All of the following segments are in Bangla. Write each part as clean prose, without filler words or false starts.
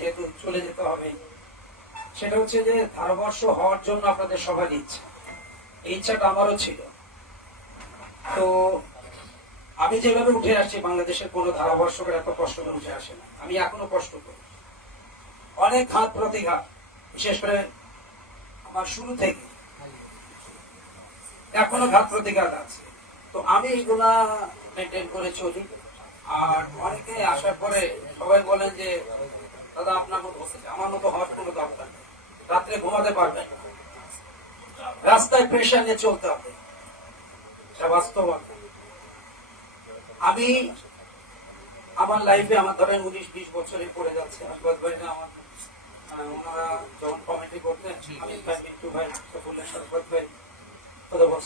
যেহেতু চলে যেতে হবে, সেটা হচ্ছে যে ধারাবর্ষ হওয়ার জন্য আপনাদের সবারই ইচ্ছা, এই ইচ্ছাটা আমারও ছিল। তো আমি যেভাবে উঠে আসছি, বাংলাদেশের কোন ধারাবর্ষকের এত কষ্ট করে উঠে আসে না। আমি এখনো কষ্ট করি, অনেক ঘাত প্রতিঘাত, বিশেষ করে আমার শুরু থেকে এখনো ঘাত প্রতিঘাত আছে। তো আমি এইগুলা মেনটেন করে চলি। আর অনেকে আসার পরে সবাই বলেন যে দাদা আপনার মতো আমার মতো হওয়ার কোনো দরকার নেই, রাত্রে ঘুমাতে পারবেন না, রাস্তায় প্রেশার নিয়ে চলতে হবে, এটা বাস্তবতা। আমি আমার লাইফে আমার ধরেন 19-20 বছরে পড়ে যাচ্ছে। আশীর্বাদ ভাই আমার ওনারা যখন কমেন্ট্রি করতেন, আমি পিন্টু ভাই, আশীর্বাদ ভাই,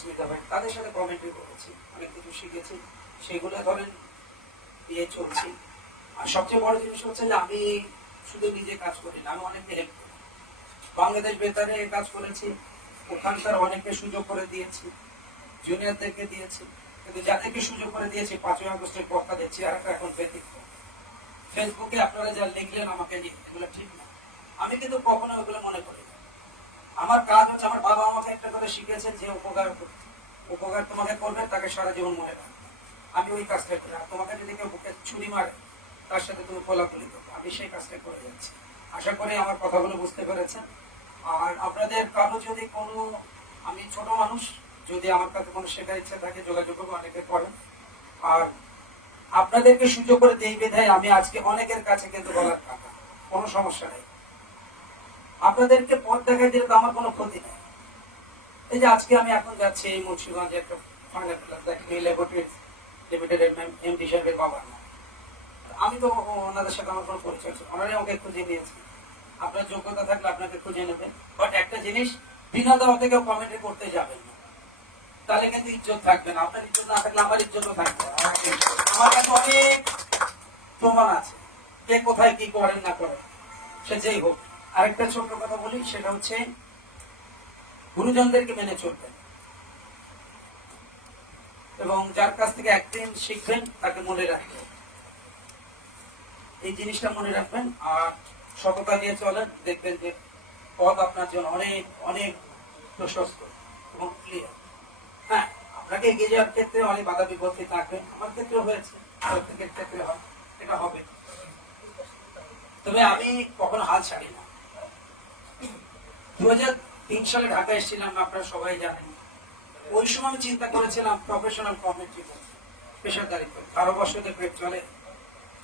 স্মিতা ভাই, তাদের সাথে কমেন্ট্রি করেছি, অনেক কিছু শিখেছি, সেগুলো ধরেন দিয়ে চলছি। আর সবচেয়ে বড় জিনিস হচ্ছে যে আমি শুধু নিজে কাজ করি না, আমি অনেককে হেল্প করি। বাংলাদেশ বেতারে কাজ করেছি, ওখানকার অনেককে সুযোগ করে দিয়েছি, জুনিয়রদেরকে দিয়েছি। কিন্তু যাদেরকে সুযোগ করে দিয়েছি 5ই আগস্টের পর তাদের চেহারাটা এখন ব্যতিক্রম। ফেসবুকে আপনারা যা লিখলেন আমাকে নিয়ে, এগুলো ঠিক না। আমি কিন্তু কখনো ওগুলো মনে করি না। আমার কাজ হচ্ছে, আমার বাবা আমাকে একটা কথা শিখেছে, যে উপকার তোমাকে করবে তাকে সারা জীবন মনে রাখবে। আমি ওই কাজটা করি। আর তোমাকে যদি কেউ বুকে ছুরি মারে, তার সাথে তুমি কোলাকুলি করবে, আমি সেই কাজটা করে যাচ্ছি। আশা করি আমার কথাগুলো বুঝতে পেরেছেন। আর আপনাদের কারো যদি কোনো, আমি ছোট মানুষ, যদি আমার কাছে কোনো শেখার ইচ্ছা থাকে যোগাযোগ করবো, অনেকে করেন। আর আপনাদেরকে সুযোগ করে দেই বিধায় আমি আজকে অনেকের কাছে কিন্তু বলার টাকা, কোনো সমস্যা নেই। আপনাদেরকে পথ দেখাই দিলে তো আমার কোনো ক্ষতি নেই। এই যে আজকে আমি এখন যাচ্ছি এই মুন্সিগঞ্জে একটা ফাইনাল ক্লাস দেখি, ল্যাবরেটরিজ লিমিটেডের এমডি সাহেবের বাবা না, আমি তো ওনাদের সাথে আমার কোনো পরিচয় ছিল, ওনারাই আমাকে খুঁজে নিয়েছে। আপনার যোগ্যতা থাকলে আপনাকে খুঁজে নেবেন। বাট একটা জিনিস, বিনা দাওয়াতে কেউ কমেন্ট্রি করতে যাবেন না, তাহলে কিন্তু ইজ্জত থাকবে না। আপনার ইজ্জত না থাকলে আমার ইজ্জত থাকবে। আমার কাছে অনেক প্রমাণ আছে, কে কোথায় কি করেন না করেন, সে যেই হোক। আরেকটা ছোট্ট কথা বলি, সেটা হচ্ছে গুরুজনদেরকে মেনে চলবেন, এবং যার কাছ থেকে একদিন শিখবেন তাকে মনে রাখবেন, এই জিনিসটা মনে রাখবেন। আর সততা নিয়ে চলেন, দেখবেন যে পথ আপনার জন্য অনেক অনেক প্রশস্ত এবং ক্লিয়ার। হ্যাঁ, আপনাকে এগিয়ে যাওয়ার ক্ষেত্রে অনেক বাধা বিপত্তি থাকবে, আমার ক্ষেত্রে হয়েছে, প্রত্যেকের ক্ষেত্রে এটা হবে। তবে আমি কখনো হাল ছাড়ি না। 2003 সালে ঢাকা এসেছিলাম, আপনারা সবাই জানেন। ওই সময় আমি চিন্তা করেছিলাম প্রফেশনাল কমেন্ট্রি, পেশাদারিত্ব, 12 বছর ধরে চলে,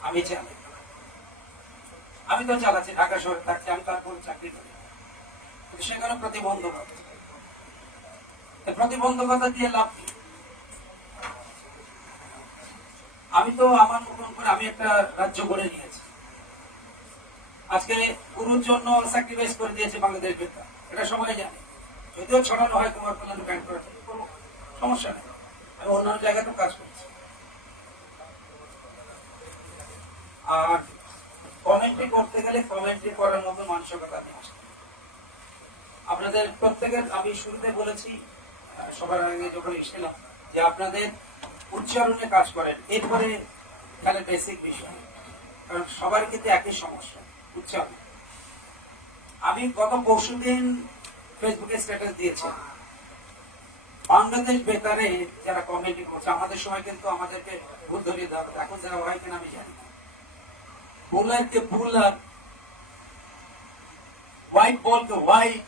আমি চালাই। আমি তো চালাচ্ছি, ঢাকা শহরে থাকছি, আমি তারপর চাকরি করি, কিন্তু সেখানে প্রতিবন্ধকতা দিয়ে লাভ কি? আমি তো আমার মতন করে আমি একটা রাজ্য গড়ে নিয়েছি। আজকে গুরুর জন্য স্যাক্রিফাইস করে দিয়েছে বাংলাদেশ বেতার, এটা সবাই জানে। যদিও ছড়ানো হয় তোমার কল্যাণ ব্যাংক করা, কোনো সমস্যা নেই, আমি অন্যান্য জায়গাতেও কাজ করছি। আর কমেন্ট্রি করতে গেলে কমেন্ট্রি করার মতো মানসিকতা নিয়ে আসতে। আপনাদের প্রত্যেকের, আমি শুরুতে বলেছি, সবার আগে যখন এসেছিলাম, যে আপনাদের উচ্চারণে কাজ করেন, এরপরে তাহলে বেসিক বিষয়, কারণ সবার ক্ষেত্রে একই সমস্যা, উচ্চারণ। আমি গত পরশুদিন ফেসবুকে স্ট্যাটাস দিয়েছি, বাংলাদেশ বেতারে যারা কমেন্ট্রি করছে, আমাদের সময় কিন্তু আমাদেরকে ভুল ধরিয়ে দেওয়া হতো, এখন যারা হয় কিনা আমি জানি না। বোলারকে বোলার, হোয়াইট বলকে হোয়াইট,